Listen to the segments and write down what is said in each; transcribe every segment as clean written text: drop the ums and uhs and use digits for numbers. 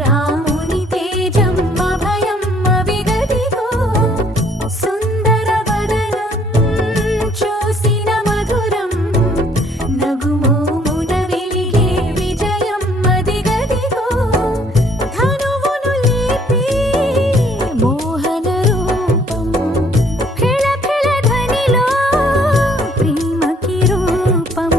రాముని తేజం అభయం అవిగదిగో సుందర వదనం చూసిన మధురం నగుమోమున వెలిగే విజయం అదిగదిగో ధనువును లేపి మోహన రూపం ఫిళ ఫిళ ధ్వనిలో ప్రేమకి రూపం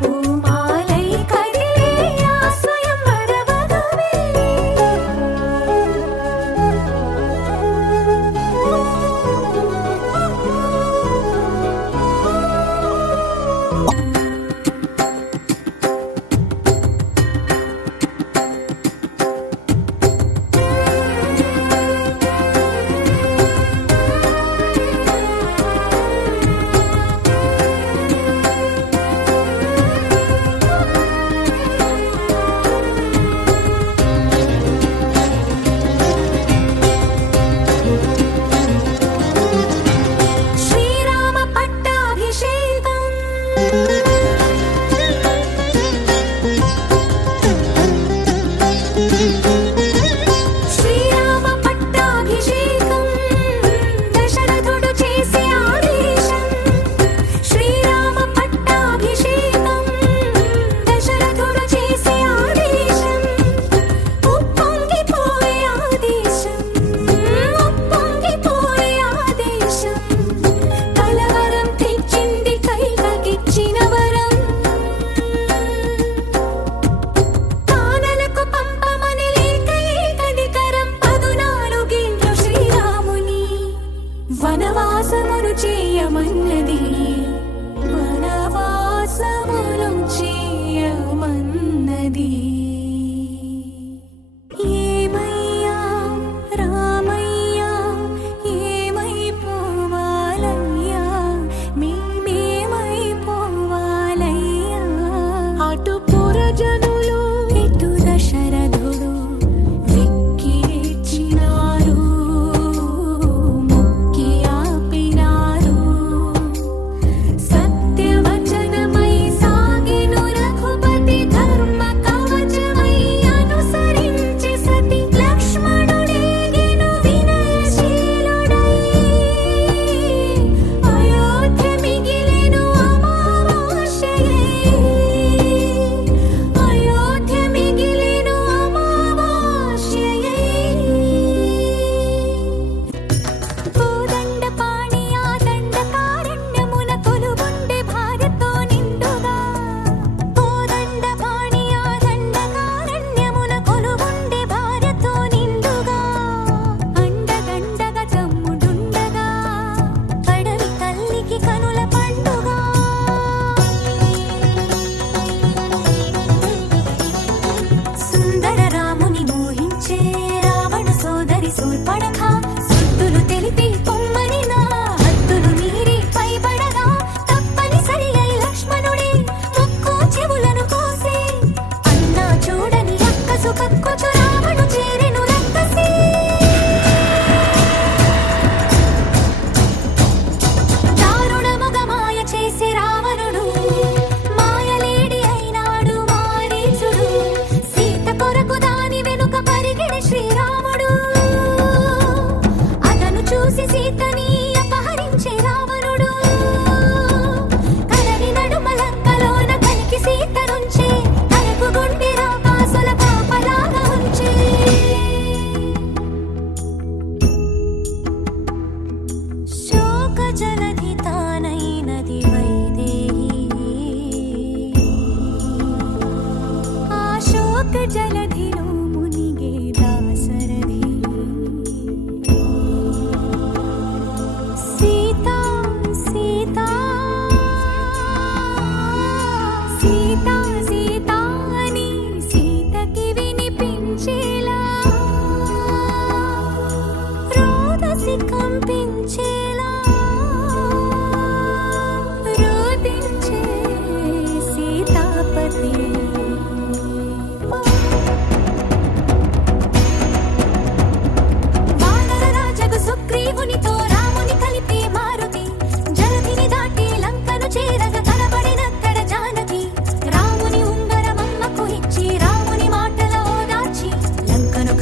పూమాలై కదిలే ఆ స్వయంవర వధువే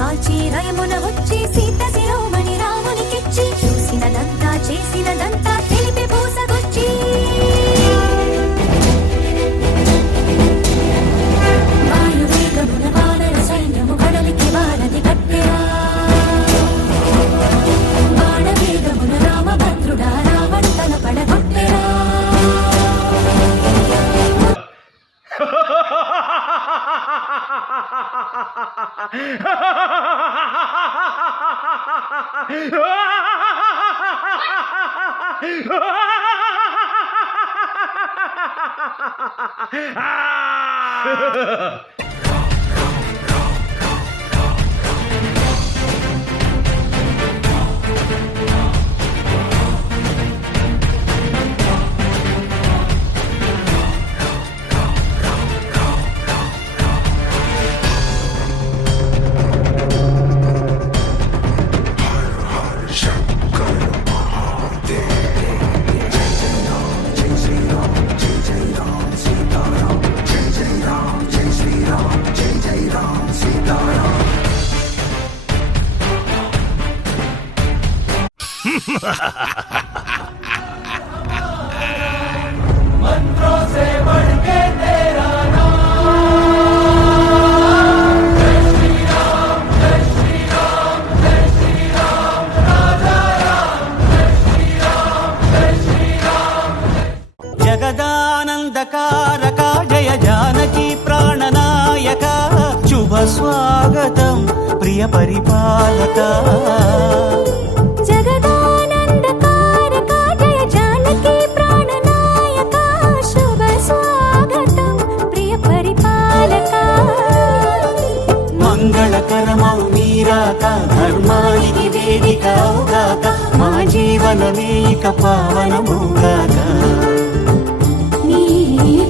కాల్చి రయమున వచ్చి సీత శిరోమణి రామునికిచ్చి చూసినదంతా చేసినదంతా తెలిపి పూసగొచ్చి వాయువేగమున వానర సైన్యము కడలికి వారధి కట్టెరా బాణవేగమున రామభద్రుడా రావణ తల పడగొట్టెరా జగదానందకారక జయ జానకి ప్రాణనాయక శుభ స్వాగతం ప్రియ పరిపాలక జగదానందకారక జయ జానకి ప్రాణనాయక శుభ స్వాగతం ప్రియ పరిపాలక మంగళకరమౌ మీరాక ధర్మానికి వేదిక అవుగాక మా జీవనమే ఇక పావనముగాక నీ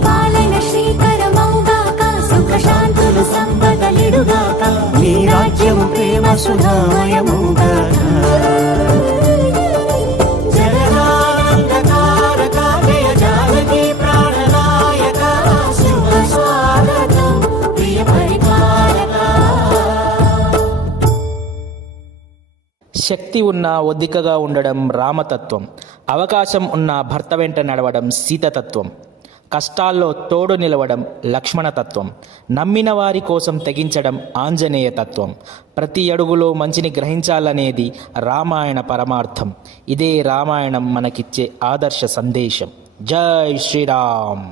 పాలన శ్రీకరమౌగాక సుఖ శాంతులు సంపదలిడుగాక నీ రాజ్యము ప్రేమ సుధామయముగాక జగదానందకారక జయ జానకి ప్రాణనాయక శుభ స్వాగతం ప్రియ పరిపాలక. శక్తి ఉన్న ఒద్దికగా ఉండడం రామతత్వం, అవకాశం ఉన్న భర్త వెంట నడవడం సీతతత్వం, కష్టాల్లో తోడు నిలవడం లక్ష్మణతత్వం, నమ్మిన వారి కోసం తెగించడం ఆంజనేయ తత్వం, ప్రతి అడుగులో మంచిని గ్రహించాలనేది రామాయణ పరమార్థం. ఇదే రామాయణం మనకిచ్చే ఆదర్శ సందేశం. జై శ్రీరామ్.